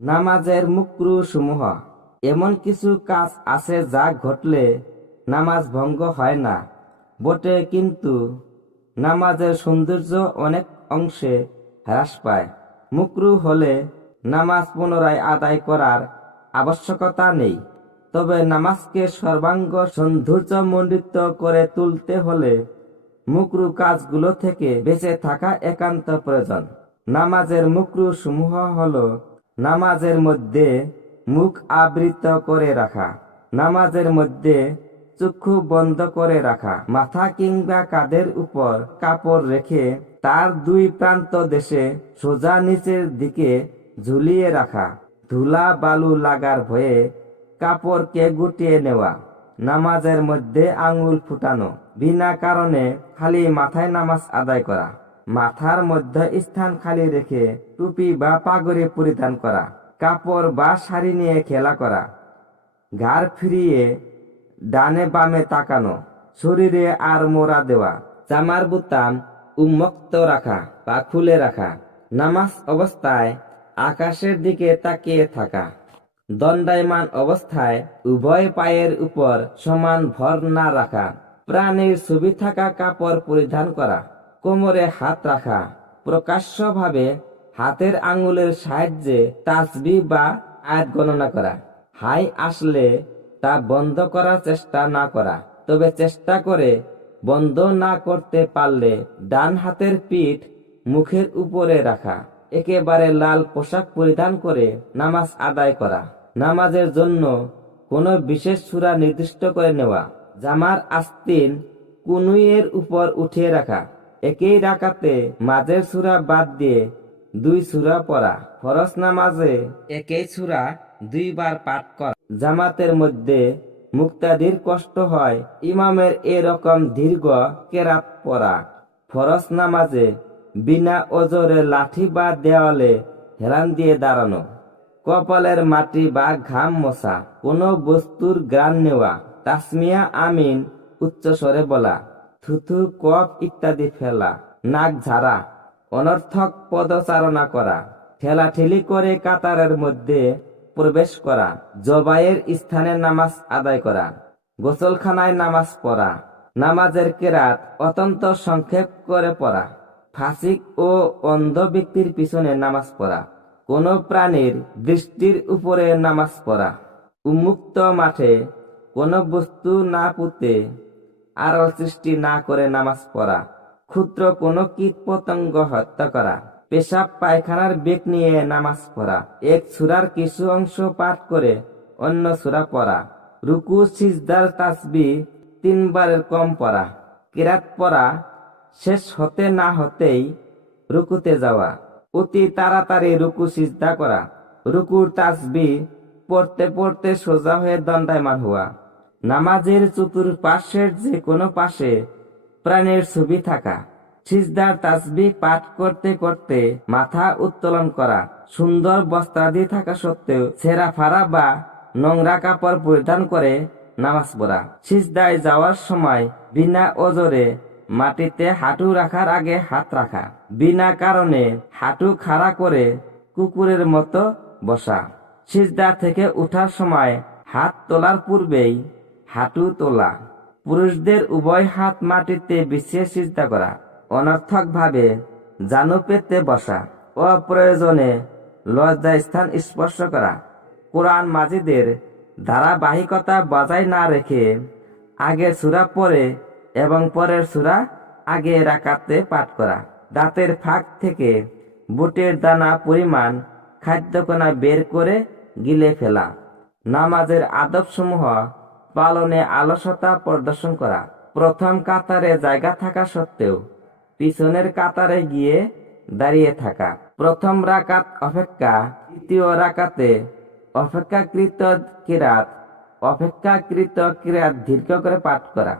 নামাজের মুক্রু সমূহ এমন কিছু কাজ আছে যা ঘটলে নামাজ ভঙ্গ হয় না। বটে, কিন্তু নামাজের সৌন্দর্য অনেক অংশে হ্রাস পায়। মুকরু হলে নামাজ পুনরায় আদায় করার আবশ্যকতা নেই। তবে নামাজকে সর্বাঙ্গ সৌন্দর্যমণ্ডিত করে তুলতে হলে মুকরু কাজগুলো থেকে বেঁচে থাকা একান্ত প্রয়োজন। নামাজের মুকরু সমূহ হল নামাজের মধ্যে মুখ আবৃত করে রাখা, নামাজের মধ্যে চক্ষু বন্ধ করে রাখা, মাথা কিংবা কাঁধের উপর কাপড় রেখে তার দুই প্রান্ত দেশে সোজা নিচের দিকে ঝুলিয়ে রাখা, ধুলা বালু লাগার ভয়ে কাপড়কে গুটিয়ে নেওয়া, নামাজের মধ্যে আঙুল ফুটানো, বিনা কারণে খালি মাথায় নামাজ আদায় করা। মাথার মধ্যে স্থান খালি রেখে টুপি বা পাগড়ি পরিধান করা, কাপড় বা শাড়ি নিয়ে খেলা করা। ঘাড় ফিরিয়ে ডানে বামে তাকানো, শরীরে আর মোড়া দেওয়া, জামার বুতাম উন্মুক্ত রাখা বা খুলে রাখা, নামাজ অবস্থায় আকাশের দিকে তাকিয়ে থাকা। দণ্ডায়মান অবস্থায় উভয় পায়ের উপর সমান ভর না রাখা, প্রাণীর ছবি থাকা কাপড় পরিধান করা। কোমরে হাত রাখা। প্রকাশ্যভাবে হাতের আঙ্গুলের সাহায্যে তাসবি বা আয়াত গণনা করা। হাই আসলে তা বন্ধ করার চেষ্টা না করা। তবে চেষ্টা করে বন্ধ না করতে পারলে ডান হাতের পিঠ মুখের উপরে রাখা। একেবারে লাল পোশাক পরিধান করে নামাজ আদায় করা। নামাজের জন্য কোনো বিশেষ সূরা নির্দিষ্ট করে নেওয়া। জামার আস্তিন কুনুইয়ের উপর উঠিয়ে রাখা। একই রাকাতে মাঝের সূরা বাদ দিয়ে দুই সূরা পড়া। ফরজ নামাজে একই সূরা দুইবার পাঠ করা। জামাতের মধ্যে মুক্তাদির কষ্ট হয়, ইমামের এরকম দীর্ঘ কেরাত পড়া। ফরজ নামাজে বিনা ওজরে লাঠি বা দেওয়ালে হেলান দিয়ে দাঁড়ানো। কপালের মাটি বা ঘাম মশা কোনো বস্তুর গ্রান নেওয়া। তাসমিয়া আমিন উচ্চস্বরে বলা। থুথু কফ ইত্যাদি ফেলা, নাক ঝাড়া, অনর্থক পদচারণা করা, ঠেলাঠেলি করে কাতারের মধ্যে প্রবেশ করা, জবাইয়ের স্থানে নামাজ আদায় করা, গোসলখানায় নামাজ পড়া, নামাজের কেরাত অত্যন্ত সংক্ষেপ করে পড়া, ফাসিক ও অন্ধ ব্যক্তির পিছনে নামাজ পড়া, কোন প্রাণীর দৃষ্টির উপরে নামাজ পড়া, উন্মুক্ত মাঠে কোনো বস্তু না পুঁতে আড়াল সৃষ্টি না করে নামাজ পড়া। ক্ষুদ্র কোনো কীট পতঙ্গ হত্যা করা। পেশাব পায়খানার বেগ নিয়ে নামাজ পড়া। এক সুরার কিছু অংশ পাঠ করে অন্য সুরা পড়া। রুকু, সিজদার তাসবি তিনবারের কম পড়া। কিরাত পড়া শেষ হতে না হতেই রুকুতে যাওয়া। অতি তাড়াতাড়ি রুকু, সিজদা করা। রুকুর তাসবি পড়তে পড়তে সোজা হয়ে দণ্ডায়মান হওয়া। নামাজের চতুর্পাশের যে কোনো পাশে প্রাণের ছবি থাকা, সিজদার তাসবি পাঠ করতে করতে মাথা উত্তোলন করা, সুন্দর বস্ত্রাদি থাকা সত্ত্বেও ছেঁড়া ফাড়া বা নোংরা কাপড় পরিধান করে নামাজ পড়া। সিজদায় যাওয়ার সময় বিনা ওজরে মাটিতে হাঁটু রাখার আগে হাত রাখা, বিনা কারণে হাঁটু খাড়া করে কুকুরের মতো বসা। সিজদা থেকে উঠার সময় হাত তোলার পূর্বেই হাঁটু তোলা। পুরুষদের উভয় হাত মাটিতে বিছিয়ে সিজদা করা। অনর্থক ভাবে জানু পেতে বসা। অপ্রয়োজনে লজ্জা স্থান স্পর্শ করা। কোরআন মাজিদের ধারাবাহিকতা বজায় না রেখে আগের সুরা পরে এবং পরের সুরা আগে রাকাতে পাঠ করা। দাঁতের ফাঁক থেকে বুটের দানা পরিমাণ খাদ্যকণা বের করে গিলে ফেলা। নামাজের আদবসমূহ পালনে আলসতা প্রদর্শন করা। প্রথম কাতারে জায়গা থাকা সত্ত্বেও পিছনের কাতারে গিয়ে দাঁড়িয়ে থাকা। প্রথম রাকাত অপেক্ষা তৃতীয় রাকাতে অপেক্ষাকৃত কিরাত অপেক্ষাকৃত কিরাত দীর্ঘ করে পাঠ করা।